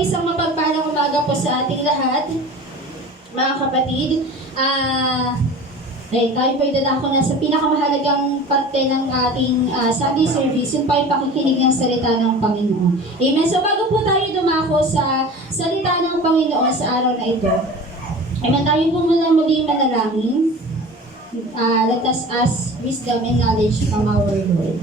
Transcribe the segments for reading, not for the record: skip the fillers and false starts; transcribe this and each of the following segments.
isang mapagpalang umaga po sa ating lahat, mga kapatid. Tayo po idadako na sa pinakamahalagang parte ng ating Sunday service, yung pa yung pakikinig ng salita ng Panginoon. Amen. So bago po tayo dumako sa salita ng Panginoon sa araw na ito, amen, tayo po muna muling manalangin. Let us ask wisdom and knowledge from our Lord.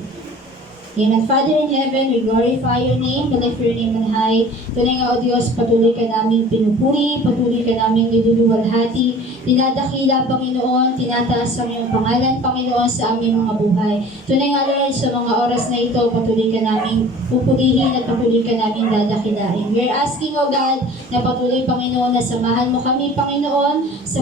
Amen. Father in heaven, we glorify your name, we lift your name on high. Tunay nga, O Diyos, patuloy ka namin pinupuri, patuloy ka namin niluluwalhati, dinadakila, Panginoon, tinataas ang iyong pangalan, Panginoon, sa aming mga buhay. Tunay nga, Lord, sa mga oras na ito, patuloy ka namin pupurihin at patuloy ka namin dadakilain. We are asking, O God, na patuloy, Panginoon, na samahan mo kami, Panginoon, sa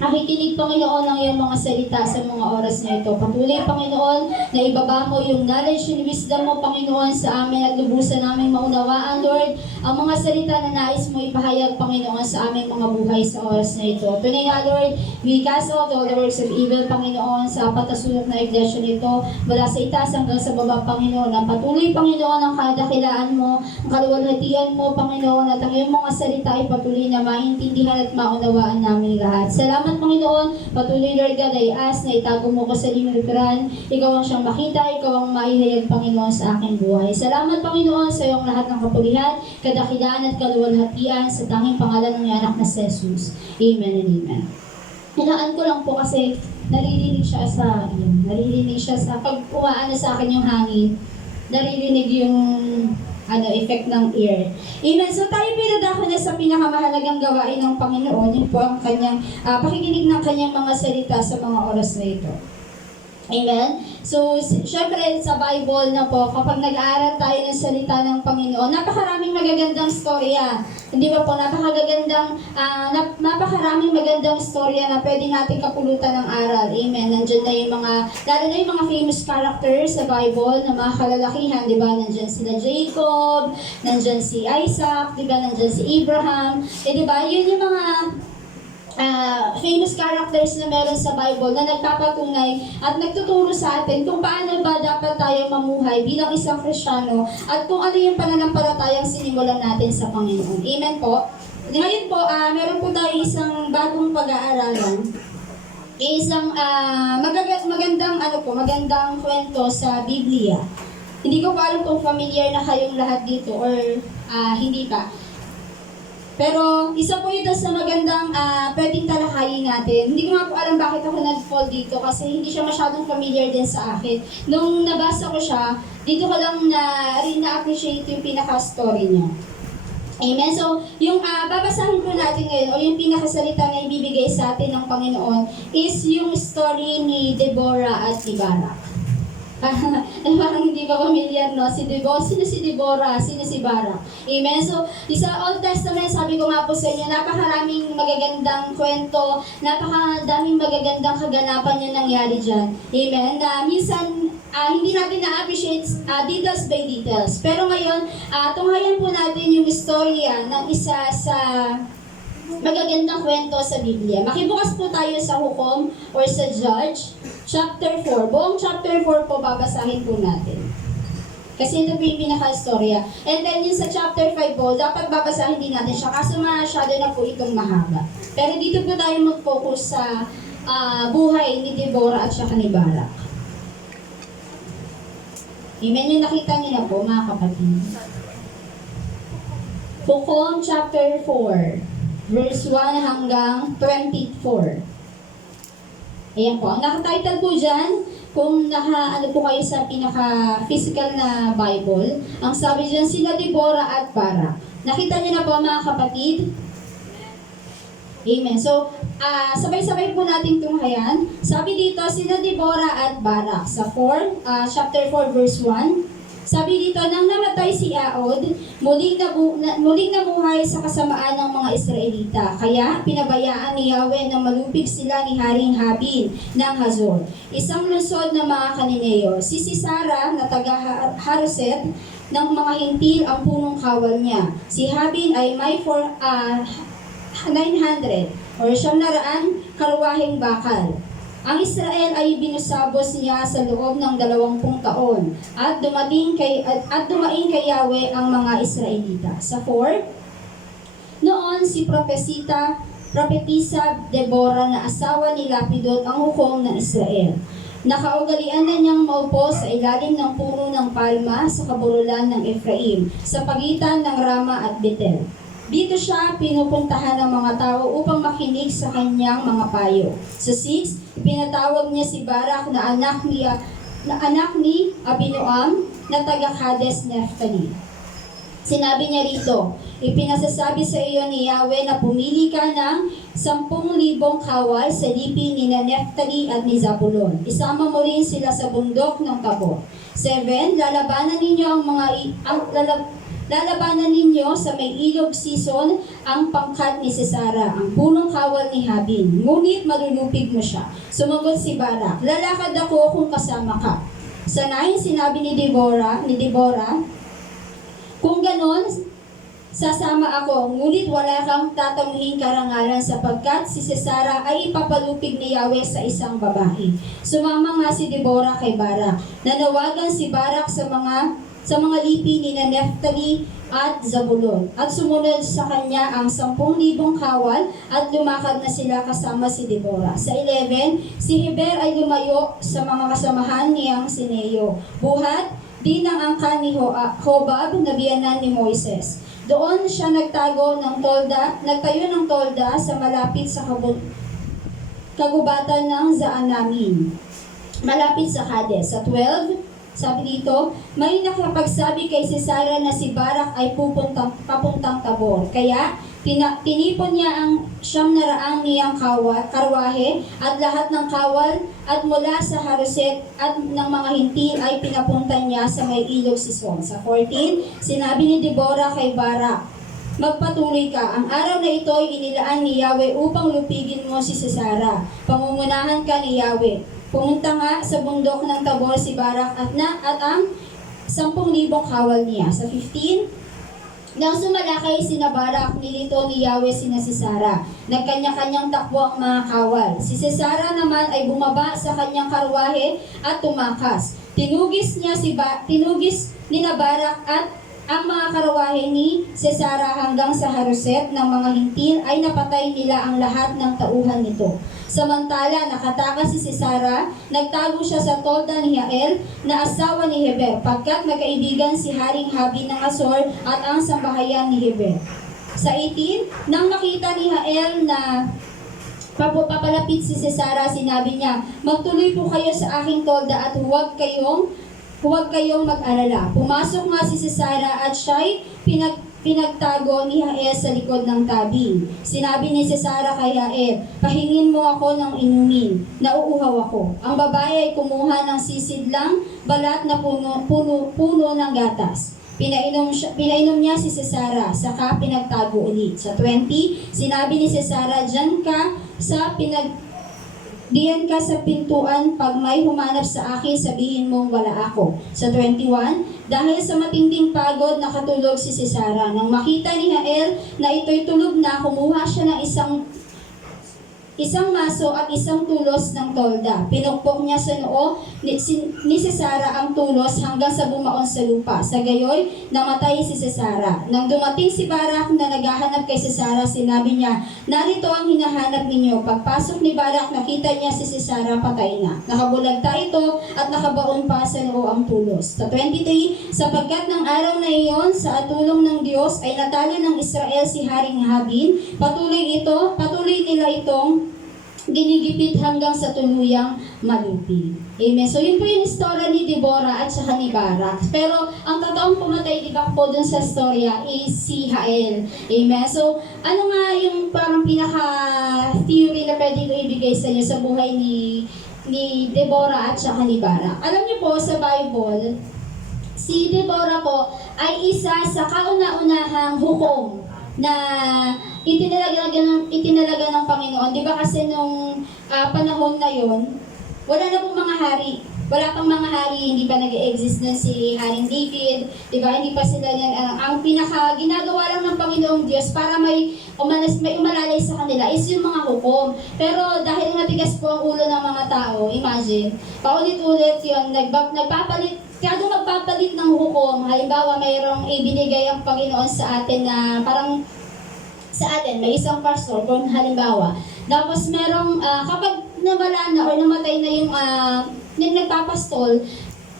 nakikinig, Panginoon, ng iyong mga salita sa mga oras na ito. Patuloy, Panginoon, na ibaba mo yung knowledge and wisdom mo, Panginoon, sa amin at lubusan namin maunawaan, Lord, ang mga salita na nais mo ipahayag, Panginoon, sa aming mga buhay sa oras na ito. Tunay nga, Lord, we cast out all the works of evil, Panginoon, sa apat na sulok na iglesia nito, mula sa itaas hanggang sa baba, Panginoon, na patuloy, Panginoon, ang kadakilaan mo, ang kaluwalhatian mo, Panginoon, at ang iyong mga salita ay patuloy na maintindihan at maunawaan namin lahat. Salamat, Panginoon, patuloy, Lord God, ay ask na itago mo ko sa limuran. Ikaw ang siyang makita, ikaw ang maihayag, Panginoon, sa aking buhay. Salamat, Panginoon, sa iyong lahat ng kapulihan, kadakilaan at kaluwalhatian sa tanging pangalan ng anak na si Jesus. Amen and amen. Hinaan ko lang po kasi naririnig siya sa pag umaano sa akin yung hangin, naririnig yung effect ng ear. Amen. So tayo pinadako na sa pinakamahalagang gawain ng Panginoon, yun po ang kanyang pakikinig ng kanyang mga salita sa mga oras na ito. Amen. So, syempre sa Bible na po, kapag nag-aaral tayo ng salita ng Panginoon, napakaraming magagandang storya. Hindi ba po, napakaraming magandang storya na pwede natin kapulutan ng aral. Amen. Nandiyan na yung mga, lalo na yung mga famous characters sa Bible, na mga kalalakihan, di ba? Nandiyan sila Jacob, nandiyan si Isaac, di ba? Nandiyan si Abraham. Di ba? Yun yung mga famous characters na meron sa Bible na nagpapatunay at nagtuturo sa atin kung paano ba dapat tayo mamuhay bilang isang Kristiyano at kung ano yung pananampalatayang sinimulan natin sa Panginoon. Amen po. Ngayon po, meron po tayo isang bagong pag-aaralan. Isang magandang kwento sa Biblia. Hindi ko pa alam kung familiar na kayong lahat dito or hindi pa. Pero isa po ito sa magandang pwedeng talakayin natin. Hindi ko nga po alam bakit ako nag-fall dito kasi hindi siya masyadong familiar din sa akin. Nung nabasa ko siya, dito ko lang na-appreciate yung pinaka-story niya. Amen. So, yung babasahin po natin ngayon o yung pinakasalita na ibibigay sa atin ng Panginoon is yung story ni Deborah at ni Barak. Parang hindi ba familiar, no? Sino si Deborah? Sino si Barak? Amen? So, sa Old Testament, sabi ko nga po sa inyo, napakaraming magagandang kwento, napakadaming magagandang kaganapan yung nangyari dyan. Amen? Minsan, hindi natin na-appreciate details by details. Pero ngayon, tunghayan po natin yung istorya ng isa sa magagandang kwento sa Biblia. Makibukas po tayo sa Hukom or sa Judge, chapter 4. Buong chapter 4 po babasahin po natin. Kasi ito po yung pinaka-istorya. And then yung sa chapter 5 po, dapat babasahin din natin siya kasi masyado na po itong mahaba. Pero dito po tayo mag-focus sa buhay ni Deborah at saka ni Barak. Amen. Yung nakita niyo na po, mga kapatid. Hukom chapter 4. Verse 1 hanggang 24. Ayan po. Ang nakatitle po dyan, kung po kayo sa pinaka-physical na Bible, ang sabi dyan, sila Deborah at Barak. Nakita niyo na po, mga kapatid? Amen. So, sabay-sabay po natin tunghayan. Sabi dito, sila Deborah at Barak. Sa chapter 4, verse 1. Sabi dito, nang namatay si Aod, muling nabuhay sa kasamaan ng mga Israelita. Kaya pinabayaan ni Yahweh na malupig sila ni Haring Habin ng Hazor, isang lungsod ng mga Kanineo. Si Sisara na taga-Haroset ng mga hintil ang punong kawal niya. Si Habin ay may 900 or 900 karuwaheng bakal. Ang Israel ay binusabos niya sa loob ng 20 taon at dumaing kay Yahweh ang mga Israelita. Sa 4, noon si propetisa Deborah na asawa ni Lapidot ang hukom ng Israel. Nakaugalian na niyang maupo sa ilalim ng puno ng palma sa kaburulan ng Ephraim, sa pagitan ng Rama at Betel. Dito siya pinupuntahan ng mga tao upang makinig sa kanyang mga payo. Sa 6, pinatawag niya si Barak na anak ni Abinoam na taga Kades Naphtali. Sinabi niya rito, ipinasasabi sa iyo ni Yahweh na pumili ka ng 10,000 kawal sa lipi ni Naphtali at ni Zabulon. Isama mo rin sila sa bundok ng Tabor. 7, lalabanan ninyo sa may ilog Sison ang pangkat ni Sisara, ang punong kawal ni Habin. Ngunit malulupig mo siya. Sumagot si Barak, lalakad ako kung kasama ka. Sa 9, sinabi ni Deborah, kung ganon, sasama ako, ngunit wala kang tatanungin karangalan sapagkat si Sisara ay ipapalupig ni Yahweh sa isang babae. Sumama nga si Deborah kay Barak. Nanawagan si Barak sa mga lipi ni Naphtali at Zabulon, at sumunod sa kanya ang 10,000 kawal at lumakad na sila kasama si Deborah. Sa 11, si Heber ay lumayo sa mga kasamahan niyang Sineo. Buhat, din ang angkan ni Hobab na biyanan ni Moises. Doon siya nagtayo ng tolda sa malapit sa kagubatan ng Zaanamin, malapit sa Kades. Sa 12, sabi dito, may nakapagsabi kay Sisara na si Barak ay papuntang Tabor. Kaya tinipon niya ang 900 niyang karwahe at lahat ng kawal at mula sa Haroset at ng mga hintil ay pinapunta niya sa may ilog Sison. Sa 14, sinabi ni Deborah kay Barak, magpatuloy ka. Ang araw na ito ay inilaan ni Yahweh upang lupigin mo si Sisara. Pangungunahan ka ni Yahweh. Pumunta nga sa bundok ng Tabor si Barak at ang 10,000 kawal niya. Sa 15, nang sumalakay sina Barak, nilito ni Yahweh sina Sisara. Nagkanya-kanyang takbo ang mga kawal. Si Sisara naman ay bumaba sa kanyang karwahe at tumakas. Tinugis ni na Barak at ang mga karwahe ni Sisara hanggang sa Haroset ng mga hintil ay napatay nila ang lahat ng tauhan nito. Samantala, nakatakas si Sisara, nagtago siya sa tolda ni Yael na asawa ni Heber, pagkat magkaibigan si Haring Habin ng Asor at ang sambahayan ni Heber. Sa 18, nang makita ni Yael na papalapit si Sisara, sinabi niya, magtuloy po kayo sa aking tolda at huwag kayong mag-alala. Pumasok nga si Sisara at siya'y pinagtago ni Yael sa likod ng tabing. Sinabi ni Sisara kay Yael, pahingin mo ako ng inumin, nauuhaw ako. Ang babae ay kumuha ng sisidlang balat na puno ng gatas. Pinainom niya si Sisara, saka pinagtago ulit. Sa 20, sinabi ni Sisara, diyan ka sa pintuan, pag may humanap sa akin, sabihin mong wala ako. Sa 21, dahil sa matinding pagod, nakatulog si Sisara. Nang makita ni Yael na ito'y tulog na, kumuha siya ng isang maso at isang tulos ng tolda. Pinukpok niya sa noo ni Sisara ang tulos hanggang sa bumaon sa lupa. Sa gayoy, namatay si Sisara. Nang dumating si Barak na naghahanap kay Sisara, sinabi niya, narito ang hinahanap ninyo. Pagpasok ni Barak, nakita niya si Sisara patay na. Nakabulagta ito at nakabaon pa sa noo ang tulos. Sa 23, sapagkat ng araw na iyon, sa atulong ng Diyos ay natalo ng Israel si Haring Habin, patuloy nila itong ginigipit hanggang sa tuluyang malupig. Amen. So yun po yung istorya ni Deborah at saka ni Barak. Pero ang totoong pumatay, di ba po dun sa storya is si Yael. Amen. So ano nga yung parang pinaka-theory na pwede ko ibigay sa inyo sa buhay ni Deborah at saka ni Barak? Alam niyo po sa Bible, si Deborah po ay isa sa kauna-unahang hukom na itinalaga ng Panginoon. Di ba kasi nung panahon na yon, wala na pong mga hari. wala pang mga hari, hindi pa nag-exist na si Haring David, di ba? Hindi pa sila yan. Ang pinaka ginagawa lang ng Panginoong Diyos para may umalalay sa kanila is yung mga hukom. Pero dahil matigas po ang ulo ng mga tao, imagine, paulit-ulit yun, nagpapalit, kaya magpapalit ng hukom. Halimbawa, mayroong ibinigay ang Panginoon sa atin na parang sa atin, may isang pastor, kung halimbawa. Tapos merong, kapag nawala na or namatay na yung nagpapastol,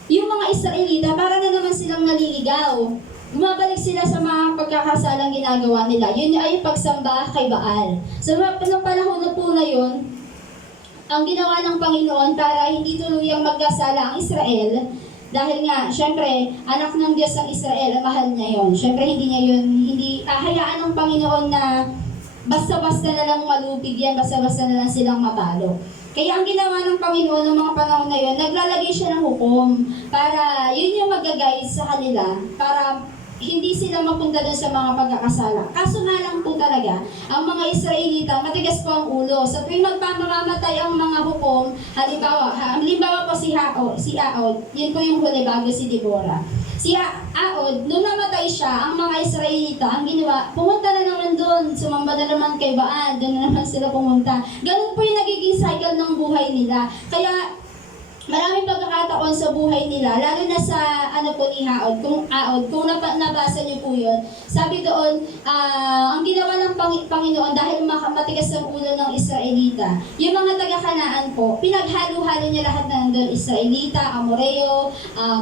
yung mga Israelita, para na naman silang naliligaw. Bumabalik sila sa mga pagkakasalang ginagawa nila. Yun ay yung pagsamba kay Baal. So, noong panahon na po na yun, ang ginawa ng Panginoon para hindi tuluyang magkasala ang Israel, dahil nga, syempre, anak ng Diyos ang Israel, mahal niya yon. Syempre, hindi hayaan ng Panginoon na basta-basta na lang malupig yan, basta-basta na lang silang matalo. Kaya ang ginawa ng Panginoon ng mga panahon na yun, naglalagay siya ng hukom para yun yung mag-guide sa kanila, para hindi sila mapunta doon sa mga pagkakasala. Kaso nga lang po talaga, ang mga Israelita, matigas po ang ulo. Sa tuwing magpamamatay ang mga hukom, halimbawa po si Aod, yun po yung huli bago si Deborah. Si Aod, nung namatay siya, ang mga Israelita, ang ginawa, pumunta na naman doon, sumamba na naman kay Baal, doon na naman sila pumunta. Ganun po yung nagiging cycle ng buhay nila. Kaya, maraming pagkakataon sa buhay nila, lalo na sa ni Aod, kung nabasa niyo po yun, sabi doon, ang ginawa ng Panginoon dahil matigas ang ulo ng Israelita, yung mga taga-Kanaan po, pinaghalo-halo niya lahat na nandun, Israelita, Amoreo,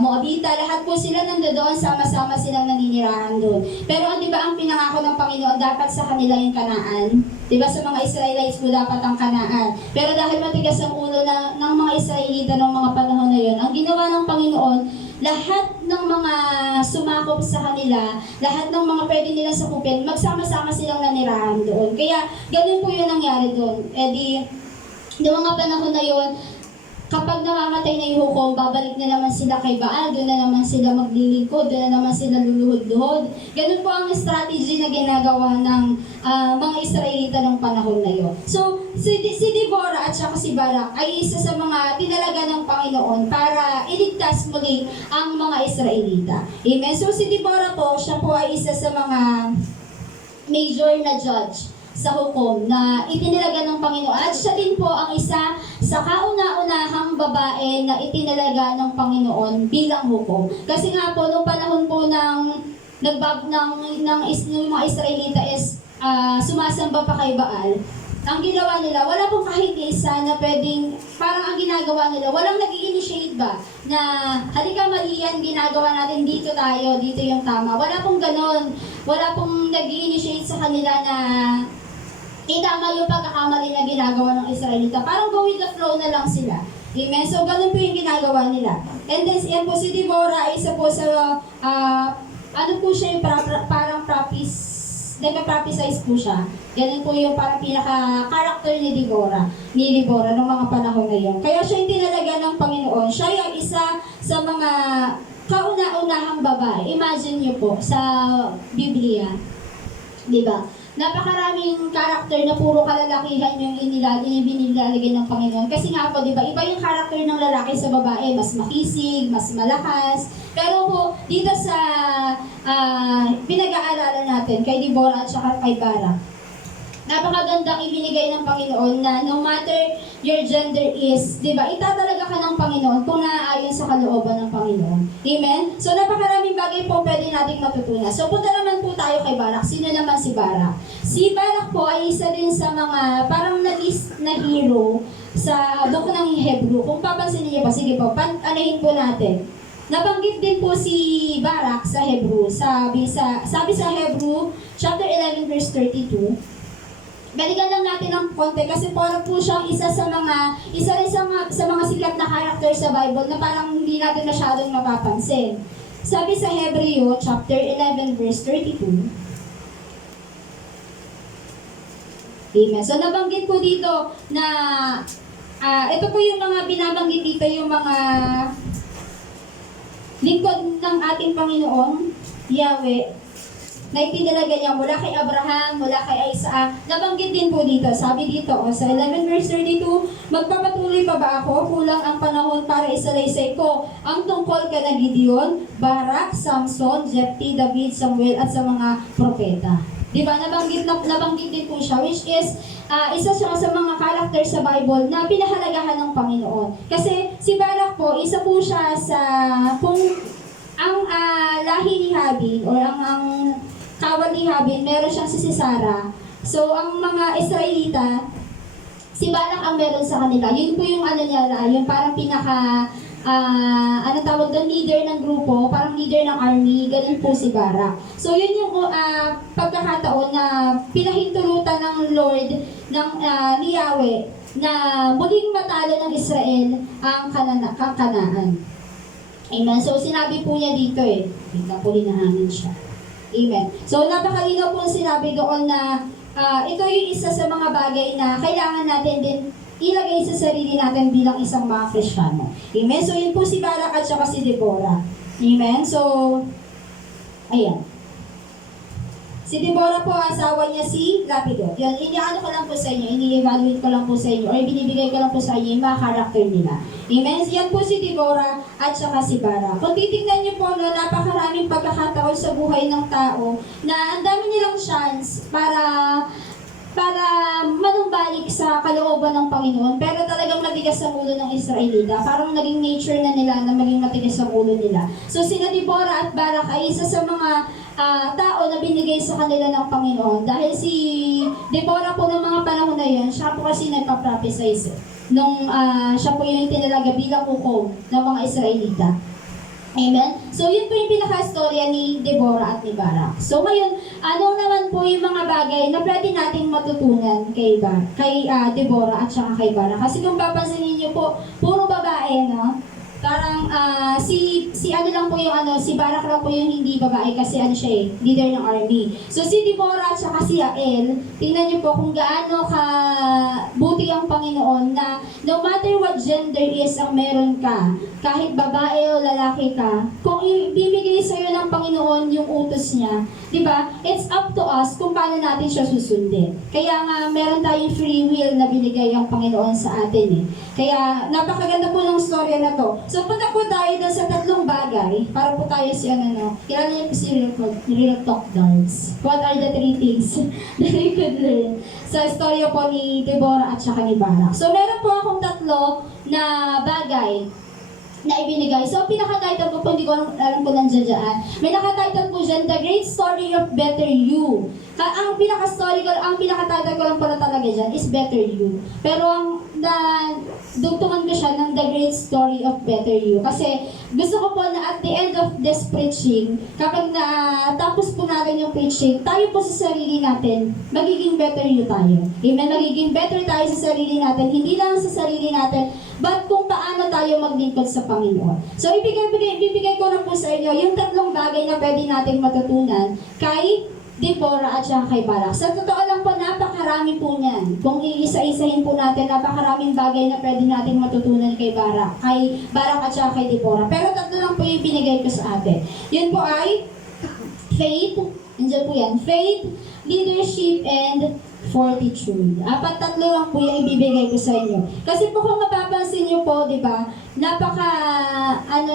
Moabita, lahat po sila nandoon, sama-sama silang naninirahan doon. Pero di ba ang pinangako ng Panginoon, dapat sa kanila yung Kanaan? Di ba sa mga Israelites po dapat ang Kanaan? Pero dahil matigas ang ulo ng mga Israelita ng mga panahon na yun, ang ginawa ng Panginoon, lahat ng mga sumakop sa kanila, lahat ng mga pwede nilang sakupin, magsama-sama silang nanirahan doon. Kaya, ganun po yun nangyari doon. Noong mga panahon na yun, kapag namamatay na yung hukom, babalik na naman sila kay Baal, doon na naman sila maglilingkod, doon na naman sila luluhod-luhod. Ganun po ang strategy na ginagawa ng mga Israelita ng panahon na yun. So, si Deborah at saka si Barak ay isa sa mga tinalaga ng Panginoon para iligtas muli ang mga Israelita. Amen? So, si Deborah po, siya po ay isa sa mga major na judge sa hukom na itinalaga ng Panginoon. At siya din po ang isa sa kauna-unahang babae na itinalaga ng Panginoon bilang hukom. Kasi nga po, noong panahon po ng mga Israelita is sumasamba pa kay Baal, ang ginawa nila, wala pong kahit isa na pwedeng, parang ang ginagawa nila, walang nag-i-initiate ba na halika mali yan, ginagawa natin, dito tayo, dito yung tama. Wala pong ganon. Wala pong nag-i-initiate sa kanila na itama yung pagkakamali na ginagawa ng Israelita. Parang go with the flow na lang sila. Amen? So, ganun po yung ginagawa nila. And then, yan po si Deborah, isa po sa, ano po siya yung parang nagka-prophesize po siya. Ganun po yung parang pinaka-character ni Deborah noong mga panahon na yun. Kaya siya yung tinalaga ng Panginoon. Siya yung isa sa mga kauna-unahang babae. Imagine niyo po, sa Biblia. Diba? Napakaraming karakter na puro kalalakihan yung binilalagay ng Panginoon. Kasi nga po, di ba, iba yung karakter ng lalaki sa babae, mas makisig, mas malakas. Pero po, dito sa pinag-aaralan natin, kay Deborah at saka kay Barak, napakagandang ibinigay ng Panginoon na no matter your gender is, di ba, itatalaga ka ng Panginoon kung naaayon sa kalooban ng Panginoon. Amen? So, napakaraming bagay po pwede nating matutunan. So, punta naman po tayo kay Barak. Sino naman si Barak? Si Barak po ay isa din sa mga parang na-list na hero sa book ng Hebrew. Kung papansin niyo po, sige po, anahin po natin. Nabanggit din po si Barak sa Hebrew. Sabi sa Hebrew, chapter 11, verse 32, balikan lang natin ng konti kasi parang po siyang isa rin sa mga sikat na character sa Bible na parang hindi natin masyadong mapapansin. Sabi sa Hebreo, chapter 11, verse 32. Amen. So nabanggit po dito na ito po yung mga binabanggit dito, yung mga lingkod ng ating Panginoon, Yahweh. na itinalaga niya mula kay Abraham, mula kay Isaac. Nabanggit din po dito, sabi dito, sa 11 verse 32, magpapatuloy pa ba ako? Kulang ang panahon para isalaysay ko ang tungkol kay Gideon, Barak, Samson, Jephthah, David, Samuel, at sa mga propeta. Diba? Nabanggit din po siya, which is isa siya sa mga character sa Bible na pinahalagahan ng Panginoon. Kasi si Barak po, isa po siya sa, kung ang lahi ni Habil, or ang kawal ni Habil, meron siyang si Sisara. So, ang mga Israelita, si Barak ang meron sa kanila. Yun po yung ano niya, yung parang pinaka, ano tawag doon, leader ng grupo, parang leader ng army, ganun po si Barak. So yun yung pagkakataon na pinahintulutan ng Lord ni Yahweh na muling matalo ng Israel ang Kanaan. Amen. So sinabi po niya dito bigla po hinahanan siya. Amen. So napakalinaw po sinabi doon na ito yung isa sa mga bagay na kailangan natin din ilagay sa sarili natin bilang isang mga Kristiyano. Amen? So, yun po si Barak at saka si Deborah. Amen? So, ayan. Si Deborah po, asawa niya si Lapidot. Yan, iniano ko lang po sa inyo, ini-evaluate ko lang po sa inyo, or binibigay ko lang po sa inyo yung mga karakter nila. Amen? So, yan po si Deborah at saka si Barak. Kung titignan niyo po, no, napakaraming pagkakataon sa buhay ng tao na ang dami nilang chance para manumbalik sa kalooban ng Panginoon, pero talagang matigas ang ulo ng Israelita. Parang naging nature na nila na maging matigas ang ulo nila. So sina Deborah at Barak ay isa sa mga tao na binigay sa kanila ng Panginoon. Dahil si Deborah po ng mga panahon na yun, siya po kasi nagpa-prophesize. Nung siya po yung tinalaga bilang hukom ng mga Israelita. Amen? So, yun po yung pinaka-storya ni Deborah at ni Barak. So, ngayon, ano naman po yung mga bagay na pwede nating matutunan kay Deborah at saka kay Barak? Kasi kung papansinin niyo po, puro babae, no? Parang si ano lang po yung si Barak lang po yung hindi babae kasi siya leader ng army. So si Deborah at saka si Yael, tingnan niyo po kung gaano ka buti ang Panginoon na no matter what gender is ang meron ka, kahit babae o lalaki ka, kung ibibigay sa iyo ng Panginoon yung utos niya, di ba? It's up to us kung paano natin siya susundin. Kaya nga meron tayong free will na binigay ang Panginoon sa atin Kaya napakaganda po ng storya na to. So, punta po tayo doon sa tatlong bagay para po tayo si kilala niyo po si Real Talk Darts. What are the 3 things that we could learn sa storya po ni Deborah at saka ni Barak? So, meron po akong tatlo na bagay na ibinigay. So, pinaka-title ko po, hindi ko alam kung nandiyan dyan. May naka-title po dyan, The Great Story of Better You. Ang pinaka-title ko lang pala talaga dyan is Better You. Pero dugtungan ko siya ng The Great Story of Better You. Kasi gusto ko po na at the end of this preaching, kapag tapos po natin yung preaching, tayo po sa sarili natin, magiging better you tayo. Amen? Magiging better tayo sa sarili natin. Hindi lang sa sarili natin, but kung paano tayo maglingkod sa Panginoon. So, ibibigay ko na po sa inyo yung tatlong bagay na pwede nating matutunan kay Deborah at saka kay Barak. Sa totoo lang po, napakarami po niyan. Kung iisa-isahin po natin, napakaraming bagay na pwede natin matutunan kay Barak at saka kay Deborah. Pero tatlo lang po yung binigay ko sa atin. Yun po ay faith, nandiyan po yan, faith, leadership, and fortitude. Tatlo lang po yung ibibigay ko sa inyo. Kasi po kung mapapansin niyo po, di ba,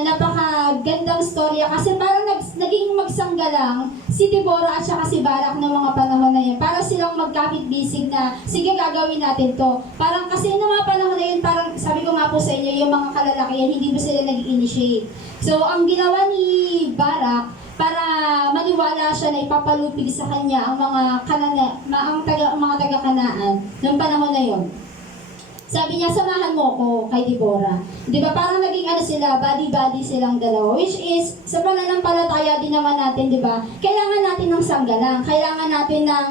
napaka-gandang storya kasi parang naging magsanggalang si Deborah at saka si Barak ng mga panahon na yun. Para silang magkapit-bisig na, sige, gagawin natin to. Parang kasi ng mga panahon na yun, parang sabi ko nga po sa inyo, yung mga kalalakihan, hindi ba sila nag-initiate. So, ang ginawa ni Barak, para maniwala siya na ipapalupig sa kanya ang mga taga-Kanaan noong panahon na yon. Sabi niya, samahan mo ko kay Deborah. Di ba parang naging sila, body-body silang dalawa. Which is, sa pananampalataya din naman natin, di ba? Kailangan natin ng sanggalang. Kailangan natin ng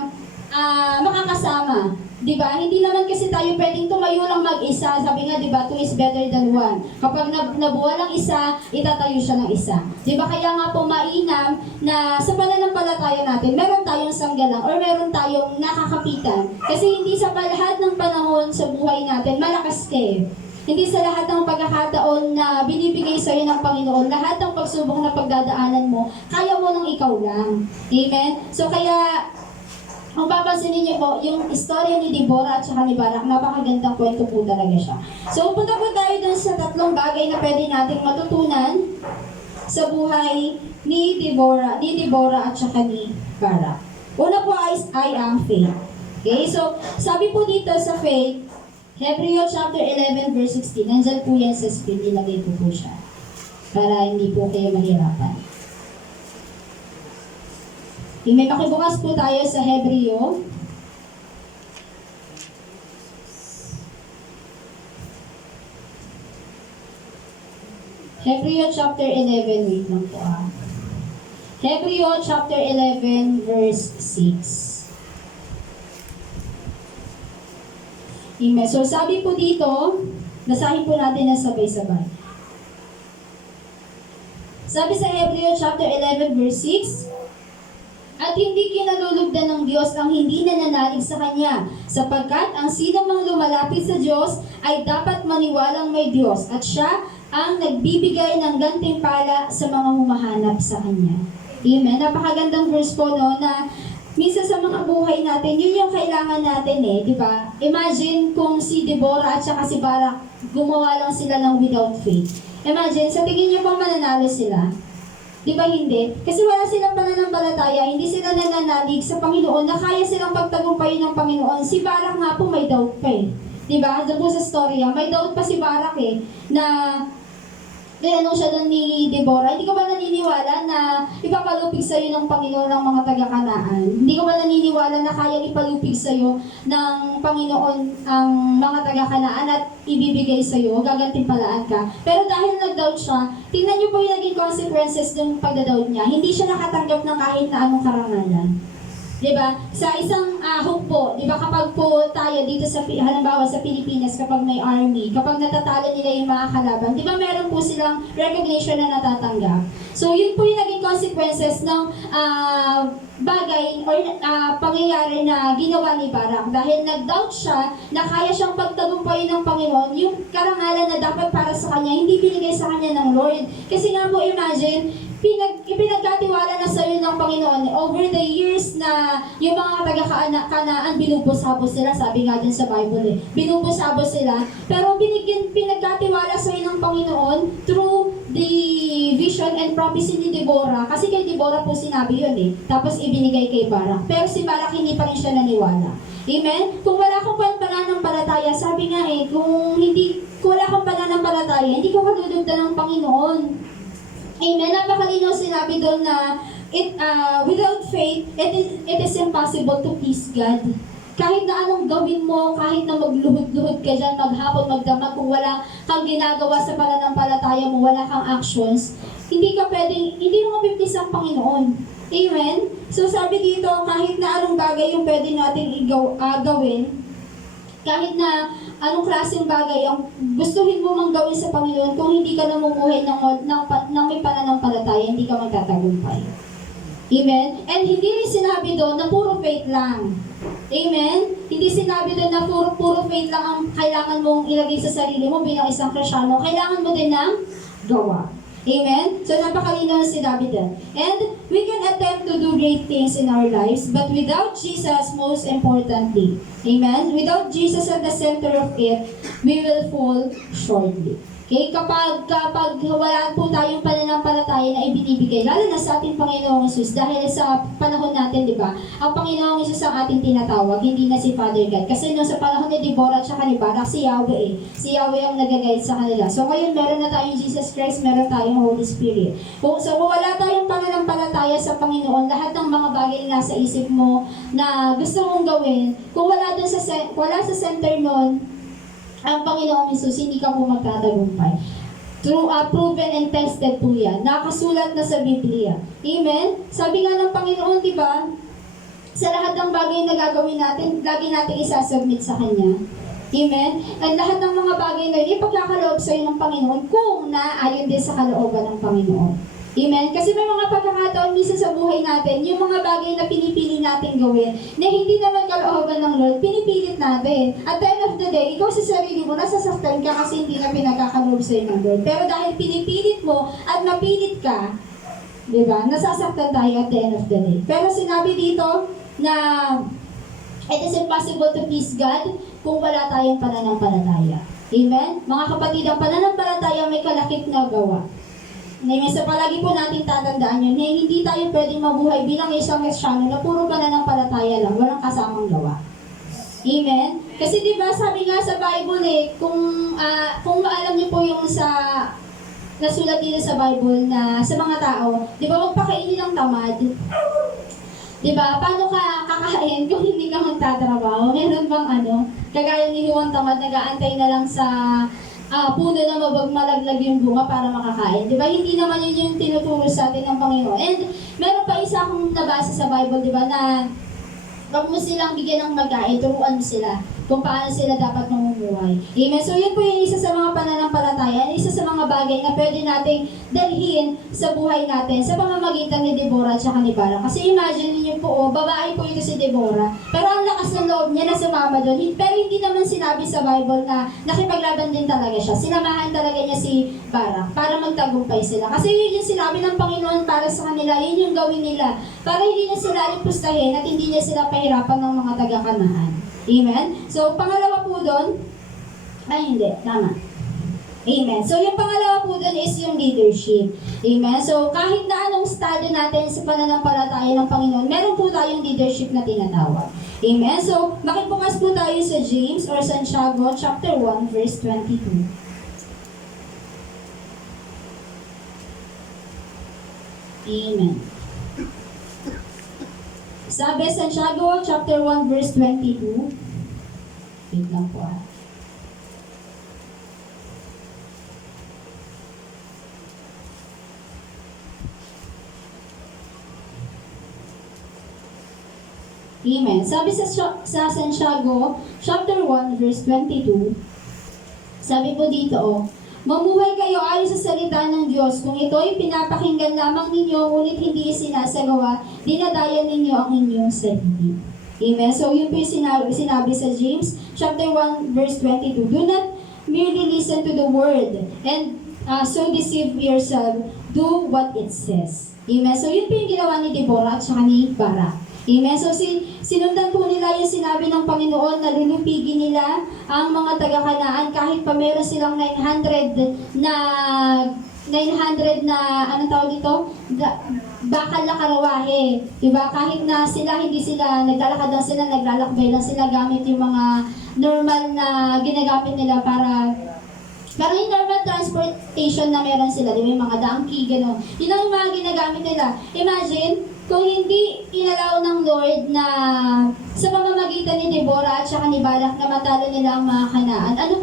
makakasama. Di ba? Hindi naman kasi tayo pwedeng tumayo lang mag-isa. Sabi nga, di ba, 2 is better than 1. Kapag nabuwan ng isa, itatayo siya ng isa. Di ba? Kaya nga po mainam na sa pananampalataya natin, meron tayong sanggalang or meron tayong nakakapitan. Kasi hindi sa lahat ng panahon sa buhay natin, malakas kayo. Hindi sa lahat ng pagkakataon na binibigay sa iyo ng Panginoon, lahat ng pagsubok na pagdadaanan mo, kaya mo nang ikaw lang. Amen? So kaya, kung papansinin niyo po, yung istorya ni Deborah at saka ni Barak, napakagandang kwento po talaga siya. So punta po tayo dun sa tatlong bagay na pwede nating matutunan sa buhay ni Deborah at saka ni Barak. Una po ay ang faith. Okay, so sabi po dito sa faith, Hebrews chapter 11 verse 16. Nandyan po yan sa screen. Ilagay ko po siya. Para hindi po kayo mahirapan. May makibukas po tayo sa Hebreo. Hebreo chapter 11. Wait lang po Hebreo chapter 11 verse 6. Amen. So sabi po dito, basahin po natin na sabay-sabay. Sabi sa Hebreo chapter 11 verse 6, at hindi kinalulugdan ng Diyos ang hindi nananalig sa Kanya, sapagkat ang sino mang lumalapit sa Diyos ay dapat maniwalang may Diyos, at Siya ang nagbibigay ng gantimpala sa mga humahanap sa Kanya. Amen. Napakagandang verse po no, na minsan sa mga buhay natin, yun yung kailangan natin di ba? Imagine kung si Deborah at saka si Barak, gumawa lang sila ng without faith. Imagine, sa tingin niyo bang mananalo sila? Di ba hindi? Kasi wala silang pananampalataya, hindi sila nananalig sa Panginoon na kaya silang pagtagumpayin ng Panginoon. Si Barak nga po may doubt pa Di ba? Doon po sa storya, may doubt pa si Barak na tinanong siya doon ni Deborah, hindi ka ba naniniwala na ipapalupig sa'yo ng Panginoon ng mga taga-Kanaan? Hindi ka ba naniniwala na kayang ipalupig sa'yo ng Panginoon ang mga taga-Kanaan at ibibigay sa'yo, gagantimpalaan ka? Pero dahil nag-doubt siya, tingnan niyo po yung naging consequences ng pagda-doubt niya. Hindi siya nakatanggap ng kahit na anong karangalan. Diba? Sa isang hukbo, diba kapag po tayo dito sa, halimbawa sa Pilipinas, kapag may army, kapag natatalo nila yung mga kalaban, diba meron po silang recognition na natatanggap. So yun po yung naging consequences ng bagay or pangyayari na ginawa ni Barak. Dahil nag-doubt siya na kaya siyang pagtagumpayin ng Panginoon, yung karangalan na dapat para sa kanya, hindi binigay sa kanya ng Lord. Kasi nga po imagine, ipinagkatiwala na sa iyo ng Panginoon over the years na yung mga taga-Kanaan binubos-habos sila, sabi nga din sa Bible binubos-habos sila, pero pinagkatiwala sa iyo ng Panginoon through the vision and prophecy ni Deborah, kasi kay Deborah po sinabi yun tapos ibinigay kay Barak, pero si Barak hindi pa rin siya naniwala. Amen? Kung wala kang pananampalataya, sabi nga kung wala kang pananampalataya, hindi ko kalulugdan ng Panginoon. Amen. Napakalinaw sinabi doon na without faith, it is impossible to please God. Kahit na anong gawin mo, kahit na magluhod-luhod ka dyan, maghapon, magdamag, kung wala kang ginagawa sa pananampalataya mo, wala kang actions, hindi mo mapiplease ang Panginoon. Amen? So sabi dito, kahit na anong bagay yung pwede natin gawin, kahit na anong klaseng bagay ang gustuhin mo mang gawin sa Panginoon, kung hindi ka namumuhay ng may pananampalataya, hindi ka magtatagumpay. Amen? And hindi rin sinabi doon na puro faith lang. Amen? Hindi sinabi doon na puro faith lang ang kailangan mong ilagay sa sarili mo bilang isang Kristiyano. Kailangan mo din ng gawa. Amen? So napakalinaw na sinabi doon. And we can attempt to do great things in our lives, but without Jesus, most importantly, amen? Without Jesus at the center of it, we will fall shortly. Okay? Kapag wala po tayong pananampalataya na ibinibigay, lalo na sa ating Panginoong Jesus, dahil sa panahon natin, di ba, ang Panginoong Jesus ang ating tinatawag, hindi na si Father God. Kasi nung sa panahon ni Deborah at saka ni Barak, si Yahweh Si Yahweh ang nag-guide sa kanila. So ngayon, meron na tayong Jesus Christ, meron tayong Holy Spirit. So kung wala tayong pananampalataya sa Panginoon, lahat ng mga bagay na nasa isip mo na gusto mong gawin, kung wala sa center nun, ang Panginoong Jesus, hindi ka po magtatagumpay. Proven and tested po yan. Nakasulat na sa Biblia. Amen? Sabi nga ng Panginoon, di ba, sa lahat ng bagay na gagawin natin, lagi natin isasubmit sa Kanya. Amen? At lahat ng mga bagay na yun, ipagkakaloob sa iyo ng Panginoon kung naayon din sa kalooban ng Panginoon. Amen? Kasi may mga pagkakataon minsan sa buhay natin, yung mga bagay na pinipili natin gawin, na hindi naman kalooban ng Lord, pinipilit natin. At the end of the day, ikaw sa sarili mo, nasasaktan ka kasi hindi na pinagkakaloob sa'yo ng Lord. Pero dahil pinipilit mo at napilit ka, di ba, nasasaktan tayo at the end of the day. Pero sinabi dito na it is impossible to please God kung wala tayong pananampalataya. Amen? Mga kapatid, ang pananampalataya may kalakip na gawa. Amen. So palagi po natin tatandaan yun, hindi tayo pwedeng mabuhay bilang isang Kristyano na puro pananampalataya lang, walang kasamang gawa. Amen? Kasi di ba sabi nga sa Bible kung maalam niyo po yung sa nasulat dito sa Bible na sa mga tao, di ba magpakainin ng tamad? Di ba? Paano ka kakain kung hindi ka magtatrabaho? Meron bang kagaya ni Juan Tamad, nag-aantay na lang sa puno na malaglag yung bunga para makakain. Di ba? Hindi naman yun yung tinuturo sa atin ng Panginoon. And meron pa isa akong nabasa sa Bible, di ba, na wag mo silang bigyan ng magkain, turuan mo sila kung paano sila dapat mamumuhay. Amen. So yun po yung isa sa mga pananampalataya, isa sa mga bagay na pwede nating dalhin sa buhay natin sa pamamagitan ni Deborah at ni Barak. Kasi imagine niyo po, babae po ito si Deborah, pero ang lakas ng loob niya na sumama doon. Pero hindi naman sinabi sa Bible na nakipaglaban din talaga siya. Sinamahan talaga niya si Barak para magtagumpay sila. Kasi yun yung sinabi ng Panginoon para sa kanila, yun yung gawin nila. Para hindi niya sila ipustahin at hindi niya sila pahirapan ng mga taga-Kanaan. Amen? So, pangalawa po doon, hindi, tama. Amen. So, yung pangalawa po doon is yung leadership. Amen. So, kahit na anong estado natin sa pananampalataya ng Panginoon, meron po tayong leadership na tinatawag. Amen. So, makipumas po tayo sa James or Santiago chapter 1 verse 22. Amen. Sabi Santiago chapter 1 verse 22. Wait lang po . Amen. Sabi sa Santiago chapter 1 verse 22. Sabi po dito, mamuhay kayo ayon sa salita ng Diyos. Kung ito'y pinapakinggan lamang ninyo, ngunit hindi isinasagawa, dinadayan ninyo ang inyong sarili. Amen. So, yun po yung sinabi sa James, chapter 1, verse 22. Do not merely listen to the word and so deceive yourself. Do what it says. Amen. So, yun po yung ginawa ni Deborah at ni Barak. Amen. So, sinundan po nila yung sinabi ng Panginoon na lulupigin nila ang mga taga-Kanaan kahit pa meron silang 900 na anong tawag dito? Bakal na karawahe. Diba? Kahit na hindi sila naglalakad lang sila, naglalakbay lang sila gamit yung mga normal na ginagamit nila para yung normal transportation na meron sila, di ba? Yung mga donkey, gano'n. Yun ang yung mga ginagamit nila. Imagine, kung hindi inalaw ng Lord na sa pamamagitan ni Deborah at ni Barak na matalo nila ang mga Kanaan, ano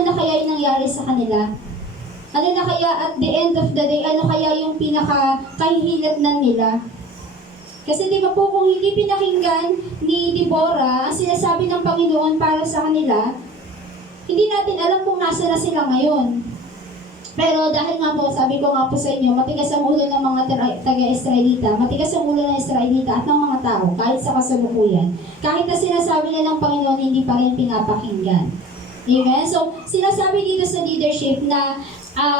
na kaya yung nangyari sa kanila? Ano na kaya at the end of the day, ano kaya yung pinaka-kahihilatnan nila? Kasi di ba po, kung hindi pinakinggan ni Deborah ang sinasabi ng Panginoon para sa kanila, hindi natin alam kung nasa na sila ngayon. Pero dahil nga po, sabi ko nga po sa inyo, matigas ang ulo ng mga taga-Israelita, matigas ang ulo ng Israelita at ng mga tao, kahit sa kasalukuyan. Kahit na sinasabi na ng Panginoon, hindi pa rin pinapakinggan. Amen? So, sinasabi dito sa leadership na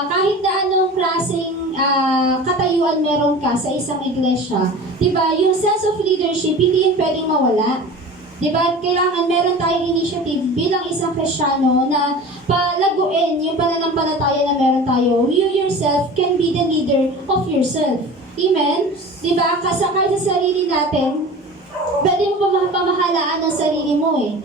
kahit na anong klaseng katayuan meron ka sa isang iglesia, diba, yung sense of leadership, hindi yun pwedeng mawala. Diba? Kailangan meron tayong initiative bilang isang Kristiyano na palaguin yung pananampalataya na meron tayo. You yourself can be the leader of yourself. Amen? Diba? Kasakay sa sarili natin, pwede mo pamahalaan ang sarili mo eh.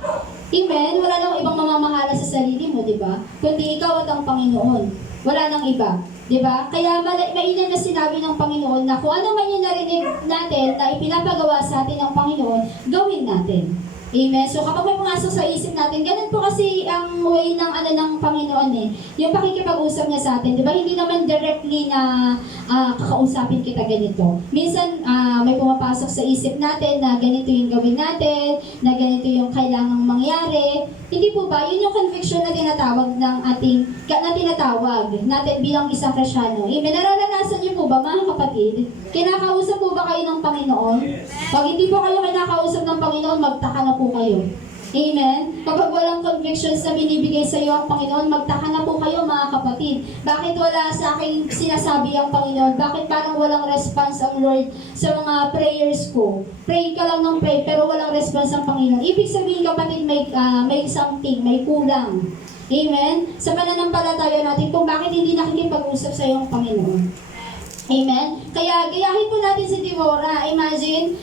Amen? Wala nang ibang mamamahala sa sarili mo, diba? Kundi ikaw at ang Panginoon. Wala nang iba. Diba? Kaya mainam na sinabi ng Panginoon na kung ano man yung narinig natin na ipinapagawa sa atin ng Panginoon, gawin natin. Amen? So kapag may pumasok sa isip natin, ganun po kasi ang way ng ng Panginoon eh. Yung pakikipag-usap niya sa atin, di ba? Hindi naman directly na kakausapin kita ganito. Minsan may pumapasok sa isip natin na ganito yung gawin natin, na ganito yung kailangang mangyari. Hindi po ba? Yun yung conviction na tinatawag ng ating, na tinatawag natin bilang isang Kristyano. Amen. Nararanasan niyo po ba, mga kapatid? Kinakausap po ba kayo ng Panginoon? Pag hindi po kayo kinakausap ng Panginoon, magtaka na po kayo. Amen? Kapag walang convictions na binibigay sa iyo ang Panginoon, magtaka na po kayo, mga kapatid. Bakit wala sa akin sinasabi ang Panginoon? Bakit parang walang response ang Lord sa mga prayers ko? Pray ka lang ng pray, pero walang response ang Panginoon. Ibig sabihin, kapatid, may something, may kulang. Amen? Sa pananampalataya natin kung bakit hindi nakikipag-usap sa iyo ang Panginoon. Amen? Kaya gayahin po natin si Deborah. Imagine,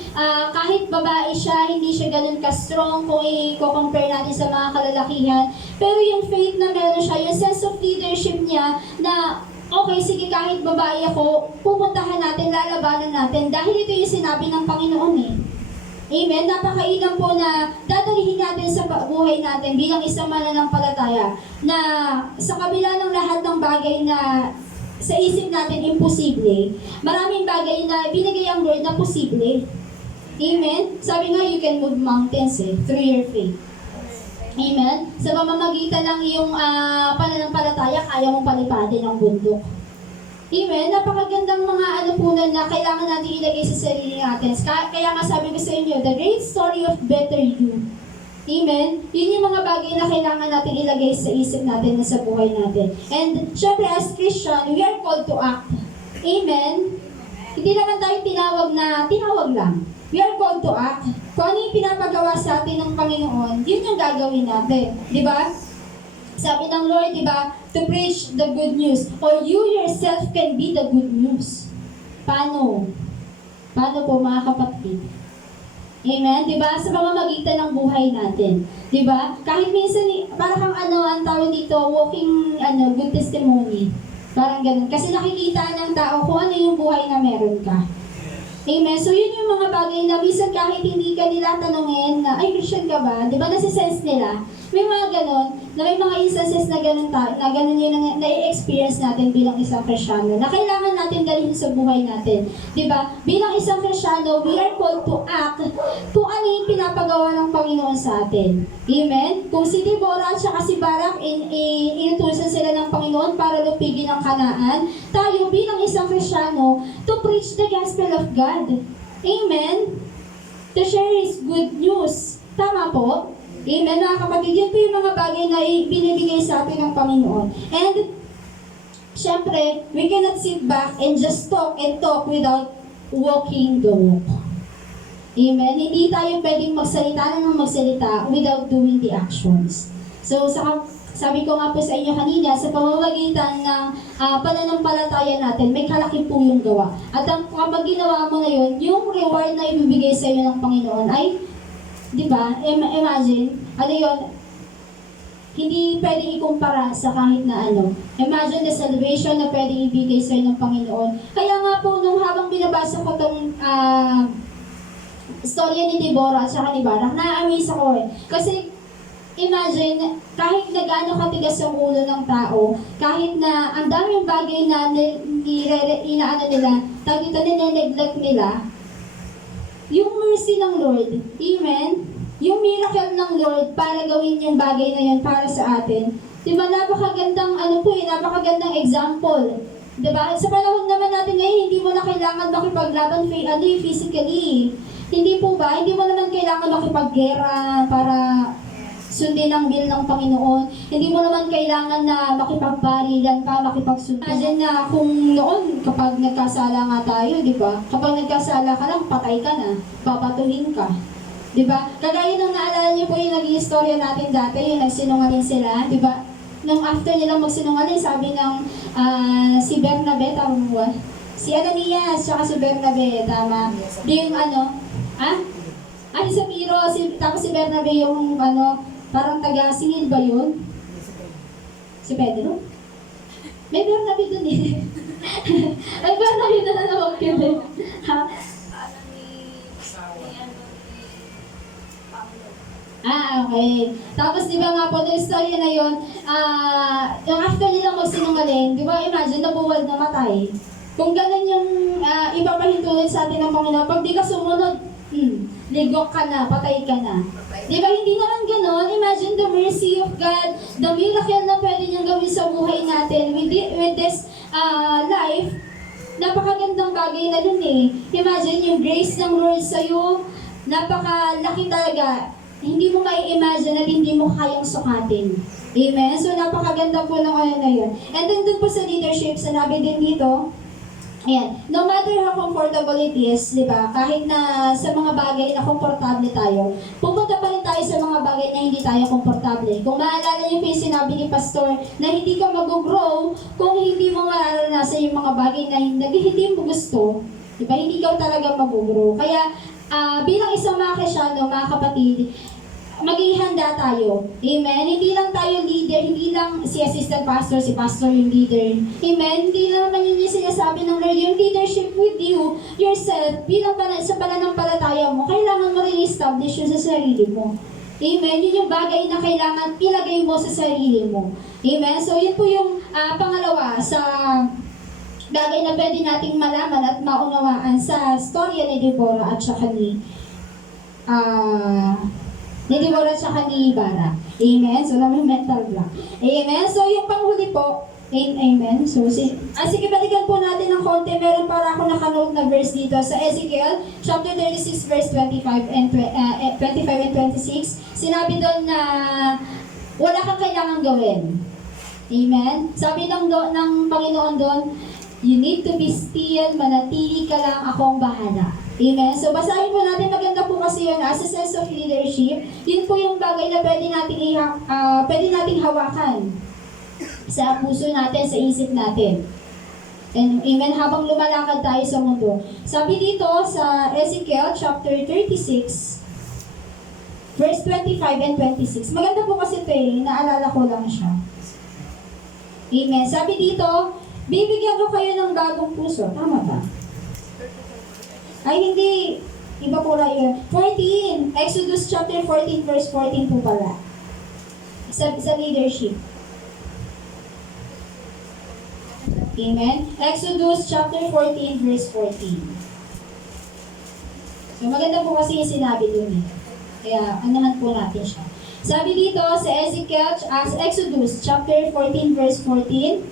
kahit babae siya, hindi siya ganun ka-strong kung i-compare natin sa mga kalalakihan. Pero yung faith na meron siya, yung sense of leadership niya na okay, sige, kahit babae ako, pupuntahan natin, lalabanan natin. Dahil ito yung sinabi ng Panginoon eh. Amen? Napakainam po na dadalihin natin sa buhay natin bilang isang mananampalataya na sa kabila ng lahat ng bagay na sa isip natin imposible, maraming bagay na binigay ang Lord na posible. Amen? Sabi nga, you can move mountains through your faith. Amen? Sa pamamagitan ng iyong pananampalataya, kaya mong palipatin ang bundok. Amen? Napakagandang mga punan na kailangan natin ilagay sa sarili natin. Kaya nga sabi ko sa inyo, the great story of better you. Amen? Yun yung mga bagay na kailangan natin ilagay sa isip natin na sa buhay natin. And syempre, as Christian, we are called to act. Amen? Hindi naman tayo tinawag lang. We are called to act. Kung ano yung pinapagawa sa atin ng Panginoon, yun yung gagawin natin. Di ba? Sabi ng Lord, di ba, to preach the good news. Or you yourself can be the good news. Paano? Paano po, mga kapatid? Amen? Diba? Sa pamamagitan ng buhay natin. Diba? Kahit minsan, parang ang tawag dito, walking, good testimony. Parang ganun. Kasi nakikita ng tao kung ano yung buhay na meron ka. Amen? So, yun yung mga bagay na minsan kahit hindi ka nila tanungin na, ay, Christian ka ba? Diba? Nasi-sense nila. May mga ganun, na may mga instances na ganun yung na-experience natin bilang isang Kristyano, na kailangan natin dalhin sa buhay natin. Diba? Bilang isang Kristyano, we are called to act kung ano yung pinapagawa ng Panginoon sa atin. Amen? Kung si Deborah at saka si Barak, inutusan sila ng Panginoon para lupigin ang Kanaan, tayo bilang isang Kristyano, to preach the gospel of God. Amen? To share His good news. Tama po? Amen, mga kapatid. Yun po yung mga bagay na binibigay sa atin ng Panginoon. And, syempre, we cannot sit back and just talk and talk without walking the walk. Amen? Hindi tayo pwedeng magsalita ng magsalita without doing the actions. So, sabi ko nga po sa inyo kanina, sa pamamagitan ng pananampalataya natin, may kalaki po yung gawa. At kapag ginawa mo na yun, yung reward na ibibigay sa iyo ng Panginoon ay, di ba? Imagine, yun? Hindi pwedeng ikumpara sa kahit na ano. Imagine the salvation na pwedeng ibigay sa iyo ng Panginoon. Kaya nga po, nung habang binabasa ko itong storya ni Deborah at saka ni Barak, na-amaze ako eh. Kasi, imagine, kahit na gaano katigas ang ulo ng tao, kahit na ang daming bagay na nineglect nila, yung mercy ng Lord, amen? Yung miracle ng Lord para gawin yung bagay na yun para sa atin. Diba, napakagandang, napakagandang example. Diba? Sa panahon naman natin ngayon, hindi mo na kailangan makipaglaban physically. Hindi po ba? Hindi mo naman kailangan makipaggera para sundin ang will ng Panginoon. Hindi mo naman kailangan na makipagbarilan pa, makipagsunod. Imagine na kung noon, kapag nagkasala nga tayo, di ba? Kapag nagkasala ka lang, patay ka na. Papatuhin ka. Di ba? Kagaya nung naalala niyo po yung naging istorya natin dati, yung nagsinungaling sila, di ba? Nung after nilang magsinungaling, sabi ng si Bernabe, tama mo ba? Si Ananias, tsaka si Bernabe, tama? Di yung si Sapiro, tapos si Bernabe yung parang taga-singil ba yun? Si Pedro? May Bernabe dun eh. May Bernabe na nawag yun eh. Ha? Okay. Tapos di ba nga po, yung story na yun, yung after nilang magsinungaling, di ba imagine, nabuwal na matay. Kung ganun yung ipapahintulad sa atin ng Panginoon, pag di ka sumunod, ligok ka na, patay ka na. Di ba hindi naman ganun? Imagine the mercy of God, the miracle na pwede niyang gawin sa buhay natin with this life. Napakagandang bagay na dun eh. Imagine yung grace ng Lord sa'yo, napakalaki talaga. Hindi mo mai-imagine at hindi mo kayang sukatin. Amen? So napakaganda po ng ano na yun. And then dun po sa leadership, sinabi din dito, ayan, no matter how comfortable it is, di ba, kahit na sa mga bagay na komportable tayo, pupunta pa rin tayo sa mga bagay na hindi tayo komportable. Kung maalala niyo po yung sinabi ni Pastor na hindi ka mag-grow kung hindi mo mararanasan yung mga bagay na hindi mo gusto, di ba, hindi ka talaga mag-grow. Kaya, bilang isang mga Kristyano, mga kapatid, maging handa tayo. Amen? Hindi lang tayo leader, hindi lang si assistant pastor, si pastor yung leader. Amen? Hindi lang naman yun yung sinasabi ng Lord, yung leadership with you, yourself, bilang sa pananampalataya mo, kailangan mo rin establish yun sa sarili mo. Amen? Yun yung bagay na kailangan ilagay mo sa sarili mo. Amen? So yun po yung pangalawa sa bagay na pwede nating malaman at maunawaan sa storya ni Deborah at saka ni Deborah at saka ni Barak. Amen? So, namin mental block. Amen? So, yung panghuli po, amen? So, sige, balikan po natin ng konti. Meron para ako nakanote na verse dito sa Ezekiel, chapter 36, verse 25 and 26. Sinabi doon na wala kang kailangan gawin. Amen? Sabi ng Panginoon doon, you need to be still, manatili ka lang, akong bahala. Amen? So, basahin po natin, maganda po kasi yun, as a sense of leadership, yun po yung bagay na pwede nating hawakan sa puso natin, sa isip natin. And, amen, habang lumalakad tayo sa mundo. Sabi dito sa Ezekiel chapter 36, verse 25 and 26. Maganda po kasi ito eh, naalala ko lang siya. Amen. Sabi dito, bibigyan ko kayo ng bagong puso. Tama ba? Ay, hindi. Iba po lang yun. 14. Exodus chapter 14, verse 14 po pala. Sa leadership. Amen? Exodus chapter 14, verse 14. So, maganda po kasi yung sinabi dun eh. Kaya, anahan po natin siya. Sabi dito sa Exodus chapter 14, verse 14,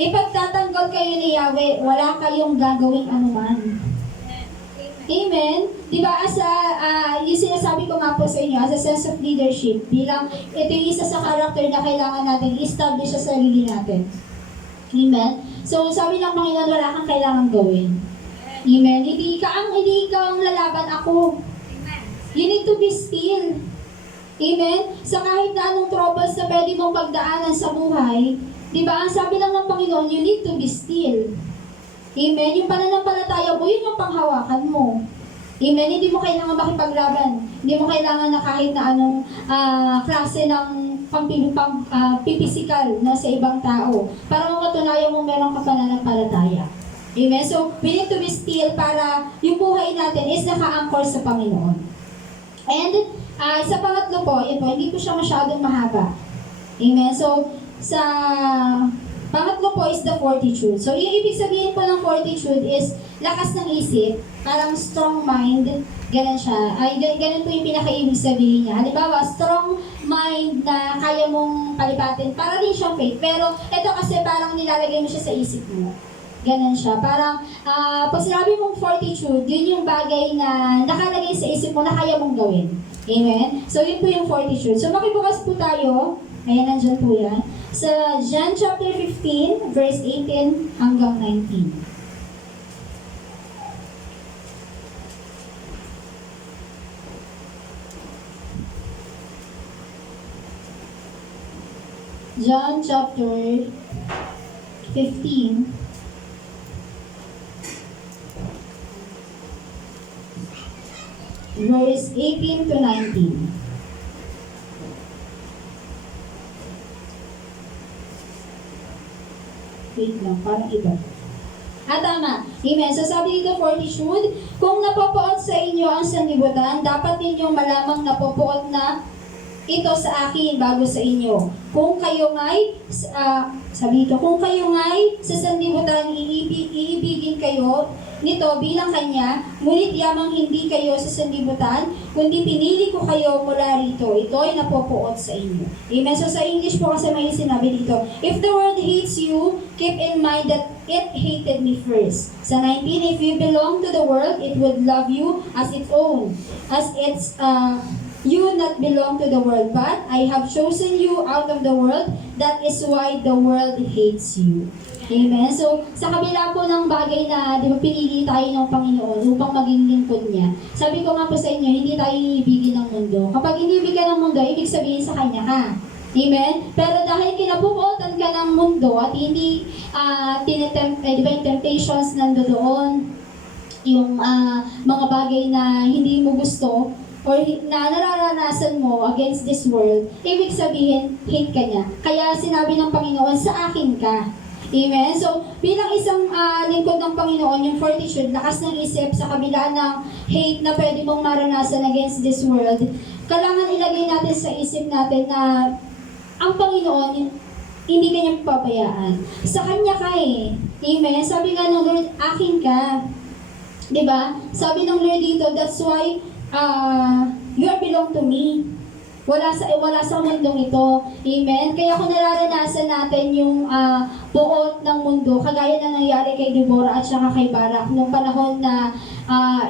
ipagtatanggol kayo ni Yahweh, wala kayong gagawing anuman. Amen? Diba, yung sinasabi ko nga po sa inyo, as a sense of leadership, bilang ito yung isa sa character na kailangan natin establish sa sarili natin. Amen? So, sabi ng Panginoon, wala kang kailangan gawin. Amen? Hindi ka ang lalaban, ako. You need to be still. Amen? Sa kahit na anong troubles na pwede mong pagdaanan sa buhay, diba, ang sabi lang ng Panginoon, you need to be still. Amen? Yung pananampalataya mo, yun yung panghawakan mo. Amen? Hindi mo kailangan makipaglaban. Hindi mo kailangan na kahit na anong klase ng pipisikal na sa ibang tao para mapatunayan mo meron ka pananampalataya. Amen? So, we need to be still para yung buhay natin is naka-anchor sa Panginoon. And, sa pangatlo po, yun po, hindi po siya masyadong mahaba. Amen? So, sa pangatlo po is the fortitude. So, yung ibig sabihin po ng fortitude is lakas ng isip, parang strong mind, ganun siya. Ganun po yung pinaka-ibig sabihin niya. Halimbawa, strong mind na kaya mong palipatin, para din siyang faith. Pero, ito kasi parang nilalagay mo siya sa isip mo. Ganun siya. Parang, pag sinabi mong fortitude, yun yung bagay na nakalagay sa isip mo na kaya mong gawin. Amen? So, yun po yung fortitude. So, makibukas po tayo. Ayan, nandyan po yan. Sa John chapter 15, verse 18 hanggang 19. John chapter 15, verse 18 to 19. Wait lang, parang iba. Tama. Amen. So sabi dito, fortitude, kung napopoot sa inyo ang sanlibutan, dapat ninyong malamang napopoot na ito sa akin bago sa inyo. Kung kayo nga'y, sabi ito, kung kayo nga'y sa sanlibutan, iibigin kayo nito bilang Kanya, ngunit yamang hindi kayo sa sanlibutan, kundi pinili ko kayo mula rito. Ito ay napopuot sa inyo. Amen. So sa English po kasi may sinabi dito, if the world hates you, keep in mind that it hated me first. Sa 19, if you belong to the world, it would love you as its own. As its, you not belong to the world, but I have chosen you out of the world. That is why the world hates you. Amen. So, sa kabila po ng bagay na, di ba, pinili tayo ng Panginoon upang maging lingkod niya. Sabi ko nga po sa inyo, hindi tayo iibigin ng mundo. Kapag iniibig ka ng mundo, ibig sabihin sa Kanya ka. Amen? Pero dahil kinabukutan ka ng mundo at hindi di ba, yung temptations nandoon, yung mga bagay na hindi mo gusto, or na nararanasan mo against this world, ibig sabihin, hate ka niya. Kaya sinabi ng Panginoon, sa akin ka. Amen? So, bilang isang lingkod ng Panginoon, yung fortitude, lakas ng isip sa kabila ng hate na pwede mong maranasan against this world, kailangan ilagay natin sa isip natin na ang Panginoon, hindi ka niya papabayaan. Sa Kanya ka eh. Amen? Sabi nga ng Lord, akin ka. Diba? Sabi ng Lord dito, that's why you are belong to me. Wala sa mundong ito. Amen? Kaya kung nararanasan natin yung buot ng mundo, kagaya na nangyari kay Deborah at saka kay Barak, nung panahon na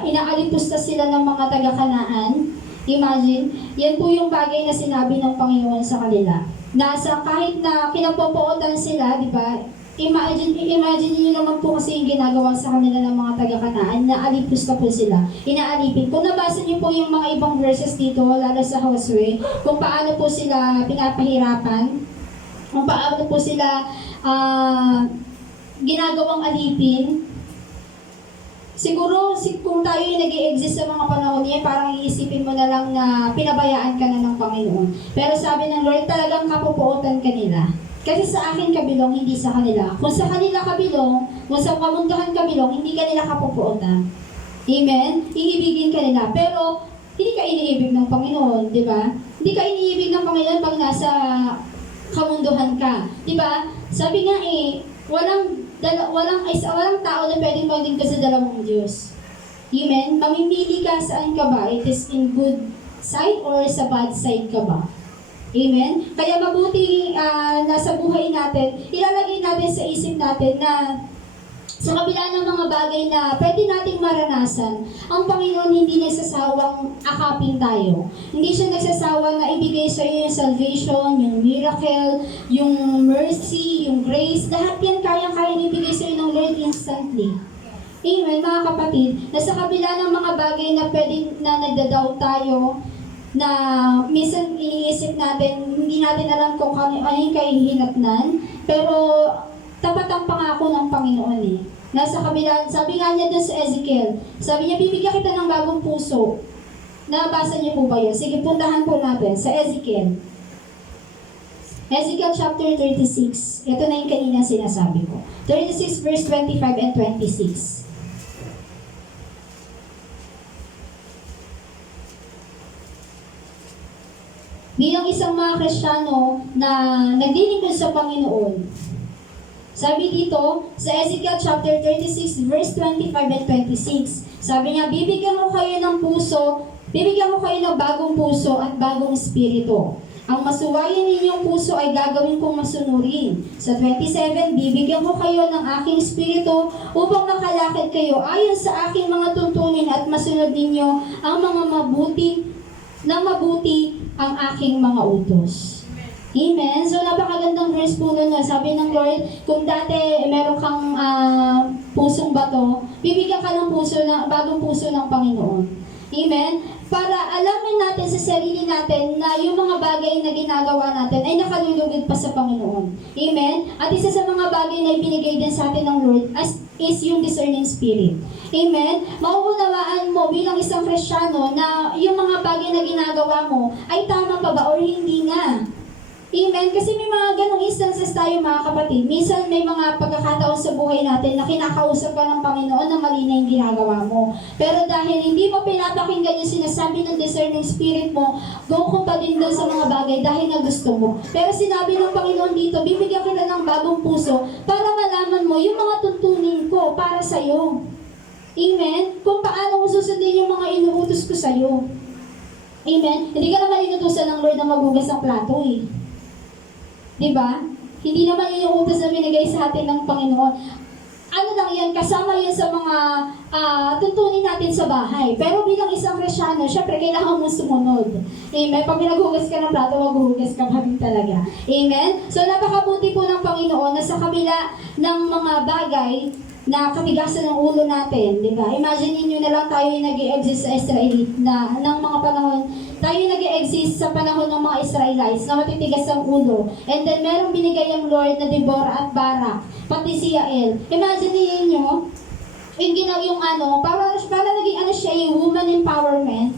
inaalipusta sila ng mga taga-Kanaan, imagine, yan po yung bagay na sinabi ng Panginoon sa kanila. Nasa kahit na kinapopuotan sila, di ba? Imagine niyo naman po kasi yung ginagawa sa kanila ng mga taga-Kanaan, naalipusta po sila, inaalipin. Kung nabasa niyo po yung mga ibang verses dito, lalo sa Josue, kung paano po sila pinapahirapan, kung paano po sila ginagawang alipin, siguro kung tayo yung nag-i-exist sa mga panahon niya, parang iisipin mo na lang na pinabayaan ka na ng Panginoon. Pero sabi ng Lord, talagang kapupuotan ka nila. Kasi sa akin kabilong, hindi sa kanila. Kung sa kanila kabilong, kung sa kamunduhan kabilong, hindi ka nila kapupuotan. Amen? Iibigin ka nila. Pero, hindi ka iniibig ng Panginoon, di ba? Hindi ka iniibig ng Panginoon pag nasa kamunduhan ka. Di ba? Sabi nga walang tao na pwedeng maging ka sa dalawang Diyos. Amen? Mamimili ka saan ka ba? It is in good side or sa bad side ka ba? Amen? Kaya mabuti nasa buhay natin, ilalagay natin sa isip natin na sa kabila ng mga bagay na pwede nating maranasan, ang Panginoon hindi nagsasawang akapin tayo. Hindi siya nagsasawa na ibigay sa iyo yung salvation, yung miracle, yung mercy, yung grace. Lahat yan kayang-kayang ibigay sa iyo ng Lord instantly. Amen, mga kapatid, na sa kabila ng mga bagay na pwede na nagda-doubt tayo, na minsan iniisip natin, hindi natin alam kung ano yung kahihinatnan, pero tapat ang pangako ng Panginoon eh. Nasa kabila, sabi nga niya dun sa Ezekiel, sabi niya, bibigyan kita ng bagong puso. Nabasa niyo po ba yun? Sige, puntahan po natin sa Ezekiel. Ezekiel chapter 36. Ito na yung kanina sinasabi ko. 36 verse 25 and 26. Bilang isang mga Kristiyano na naglilingkod sa Panginoon, sabi dito sa Ezekiel chapter 36 verse 25 and 26, sabi niya, bibigyan ko kayo ng bagong puso at bagong espiritu. Ang masuwayin ninyong puso ay gagawin kong masunurin. Sa 27, bibigyan ko kayo ng aking espiritu upang makalakad kayo ayon sa aking mga tuntunin at masunod ninyo ang mga mabuti ang aking mga utos. Amen? So, napakagandang verse po nun. Sabi ng Lord, kung dati meron kang pusong bato, bibigyan ka ng bagong puso ng Panginoon. Amen? Para alamin natin sa sarili natin na yung mga bagay na ginagawa natin ay nakalulugod pa sa Panginoon. Amen? At isa sa mga bagay na ibinigay din sa atin ng Lord is yung discerning spirit. Amen? Mauunawaan mo bilang isang Kristiyano na yung mga bagay na ginagawa mo ay tama pa ba o hindi na. Amen? Kasi may mga ganong instances tayo mga kapatid. Minsan may mga pagkakataon sa buhay natin na kinakausap ka ng Panginoon na mali na yung ginagawa mo. Pero dahil hindi mo pinapakinggan yung sinasabi ng discerning spirit mo, go ko pa din doon sa mga bagay dahil nga gusto mo. Pero sinabi ng Panginoon dito, bibigyan kita ng bagong puso para malaman mo yung mga tuntunin ko para sa'yo. Amen? Kung paano mo susundin yung mga inuutos ko sa'yo. Amen? Hindi ka naman inutusan ng Lord na maghugas ng plato eh. Diba? Hindi naman yun yung utos na binigay sa atin ng Panginoon. Ano lang yan, kasama yan sa mga tuntunin natin sa bahay. Pero bilang isang Kristyano, syempre kailangan mo sumunod. Amen? Pag pinaghugas ka ng plato, maghugas ka pa rin talaga. Amen? So napakabuti po ng Panginoon na sa kabila ng mga bagay na katigasan ng ulo natin, di ba? Imagine niyo na lang tayo yung nag-i-exist sa Israelite na ng mga panahon, tayo yung nag-i-exist sa panahon ng mga Israelites na matitigas ang ulo. And then merong binigay ang Lord na Deborah at Barak, pati si Yael. Imagine niyo yung para naging siya yung woman empowerment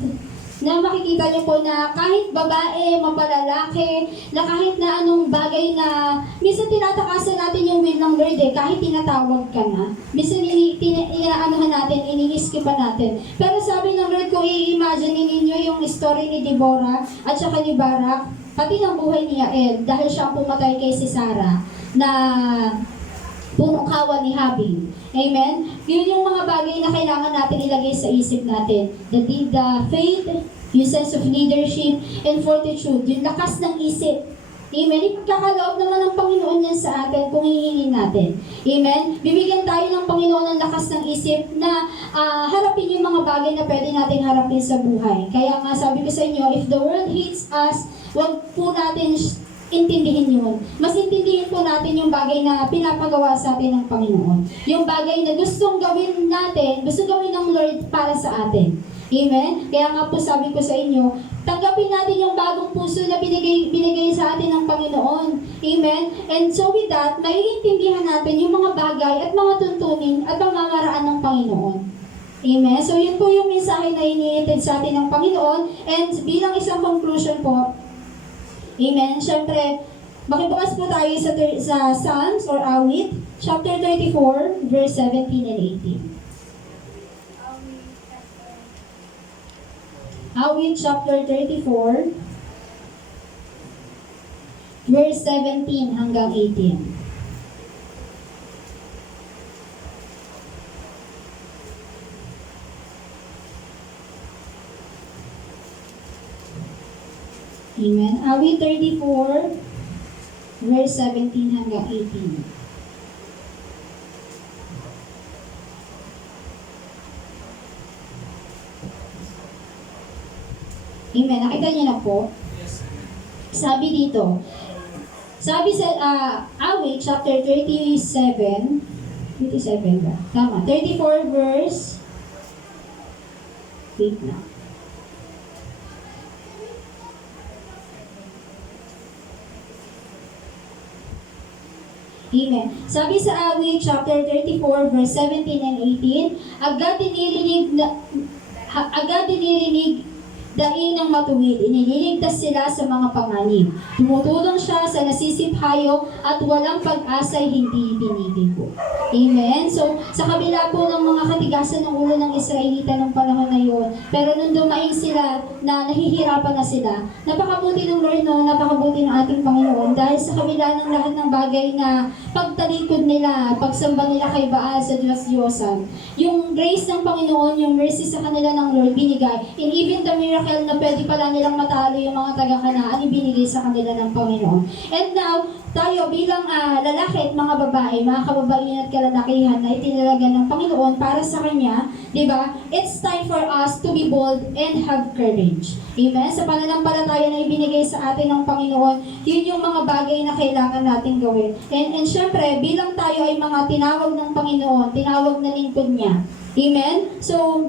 na makikita niyo po na kahit babae, mapalalaki, na kahit na anong bagay na minsan tinatakasan natin yung will ng Lord kahit tinatawag ka na. Minsan inaanuhan natin, ini-skipan natin. Pero sabi ng Lord, kung i-imagine ninyo yung story ni Deborah at saka ni Barak, pati ng buhay ni Yael, dahil siya ang pumatay kay si Sarah na punong kawan ni Habil. Amen? Yun yung mga bagay na kailangan natin ilagay sa isip natin. The faith, yung sense of leadership, and fortitude, yung lakas ng isip. Amen? Ipagkakaloob naman ng Panginoon yan sa atin kung hihingin natin. Amen? Bibigyan tayo ng Panginoon ng lakas ng isip na harapin yung mga bagay na pwede natin harapin sa buhay. Kaya nga sabi ko sa inyo, if the world hates us, wag po natin intindihin yun. Mas intindihin po natin yung bagay na pinapagawa sa atin ng Panginoon. Yung bagay na gustong gawin natin, gustong gawin ng Lord para sa atin. Amen? Kaya nga po sabi ko sa inyo, tanggapin natin yung bagong puso na binigay sa atin ng Panginoon. Amen? And so with that, maiintindihan natin yung mga bagay at mga tuntunin at pamamaraan ng Panginoon. Amen? So yun po yung mensahe na iniintend sa atin ng Panginoon. And bilang isang conclusion po, amen. Siyempre, makibukas po tayo sa Psalms or Awit, chapter 34, verse 17 and 18. Awit, chapter 34, verse 17 hanggang 18. Amen. Awit 34, verse 17 hanggang 18. Amen. Nakita niyo na po? Sabi dito, sabi sa Awit, chapter 37 ba? Tama. 34 verse, wait na. Amen. Sabi sa Awit, chapter 34, verse 17 and 18, agad dinirinig daing ng matuwid, iniligtas sila sa mga panganib. Tumutulong siya sa nasisiphayo at walang pag-asa'y hindi binibigo. Amen? So, sa kabila po ng mga katigasan ng ulo ng Israelita ng panahon na yun, pero nung dumaing sila na nahihirapan na sila, napakabuti ng Lord, no? Napakabuti ng ating Panginoon dahil sa kabila ng lahat ng bagay na pagtalikod nila, pagsamba nila kay Baal sa Diyos-Diyosan, yung grace ng Panginoon, yung mercy sa kanila ng Lord binigay, and even the miracle na pwede pala nilang matalo yung mga taga-Kanaan, ibinigay sa kanila ng Panginoon. And now, tayo bilang lalaki at mga babae, mga kababaihan at kalalakihan na itinalaga ng Panginoon para sa Kanya, di ba? It's time for us to be bold and have courage. Amen? Sa pananampalataya na ibinigay sa atin ng Panginoon, yun yung mga bagay na kailangan natin gawin. And syempre, bilang tayo ay mga tinawag ng Panginoon, tinawag na lingkod niya. Amen? So,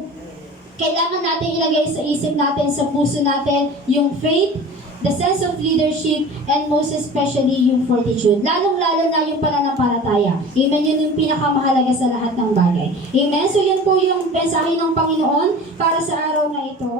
kailangan natin ilagay sa isip natin, sa puso natin, yung faith, the sense of leadership, and most especially yung fortitude. Lalong-lalo na yung pananampalataya. Amen? Yun yung pinakamahalaga sa lahat ng bagay. Amen? So yun po yung mensahe ng Panginoon para sa araw na ito.